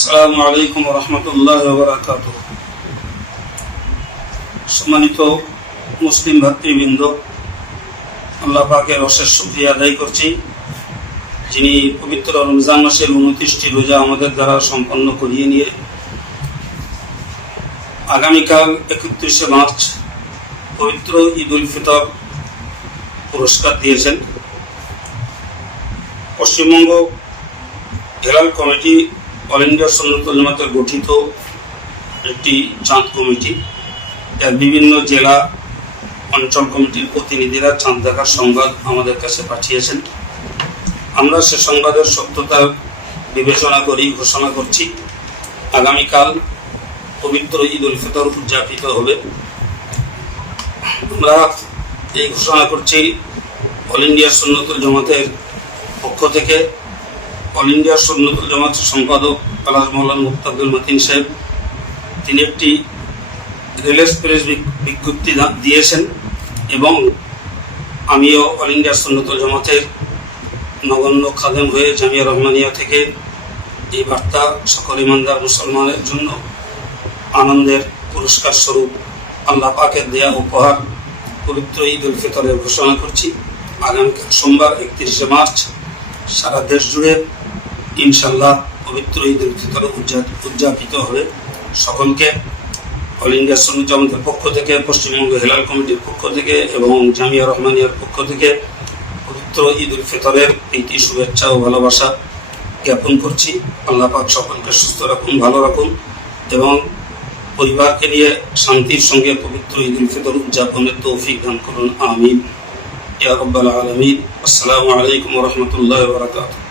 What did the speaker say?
আসসালামু আলাইকুম ওয়া রাহমাতুল্লাহি ওয়া বারাকাতুহু। সম্মানিত মুসলিম ভাতৃবৃন্দ, আল্লাহ পাকের অশেষ শুকরিয়া আদায় করছি, যিনি পবিত্র রমজান মাসের 29টি রোজা আমাদের দ্বারা সম্পন্ন করিয়ে নিয়ে আগামীকাল 31শে মার্চ পবিত্র ঈদ উল ফিতর পুরস্কার দিয়েছেন। পশ্চিমবঙ্গ হেলাল কমিটি অল ইন্ডিয়া সুন্নাতুল জামাতের গঠিত একটি চাঁদ কমিটি, এর বিভিন্ন জেলা অঞ্চল কমিটির প্রতিনিধিরা চাঁদ দেখার সংবাদ আমাদের কাছে পাঠিয়েছেন। আমরা সে সংবাদের সত্যতা বিবেচনা করি ঘোষণা করছি, আগামীকাল পবিত্র ঈদ উল ফিতর উদযাপিত হবে। আমরা এই ঘোষণা করছি অল ইন্ডিয়া সুন্নাতুল জামাতের পক্ষ থেকে। অল ইন্ডিয়া সুন্নাতুল জামাতের সম্পাদক আলহাজ মাওলানা মুফতি আব্দুল মতিন সাহেব, তিনি একটি রিলিজ প্রেস বিজ্ঞপ্তি দিয়েছেন এবং আমিও অল ইন্ডিয়া সুন্নাতুল জামাতের নগণ্য খাদেম হয়ে জামিয়া রহমানিয়া থেকে এই বার্তা সকল ইমানদার মুসলমানের জন্য আনন্দের পুরস্কার স্বরূপ আল্লাহ পাকের দেয়া উপহার পবিত্র ঈদ উল ফিতরের ঘোষণা করছি। আগামীকাল সোমবার 31শে মার্চ সারা দেশ জুড়ে ইনশাল্লাহ পবিত্র ঈদ উল ফিতর উদযাপিত হবে। সকলকে অল ইন্ডিয়া সুন্নাতুল জামাতের পক্ষ থেকে, পশ্চিমবঙ্গ হেলাল কমিটির পক্ষ থেকে এবং জামিয়া রহমানিয়ার পক্ষ থেকে পবিত্র ঈদ উল ফিতরের প্রীতি, শুভেচ্ছা ও ভালোবাসা জ্ঞাপন করছি। আল্লাহ পাক সকলকে সুস্থ রাখুন, ভালো রাখুন এবং পরিবারকে নিয়ে শান্তির সঙ্গে পবিত্র ঈদ উল ফিতর উদযাপনের তৌফিক দান করুন, আমিন ইয়া রাব্বাল আলামিন। আসসালামু আলাইকুম ওয়া রাহমাতুল্লাহি ওয়া বারাকাতুহু।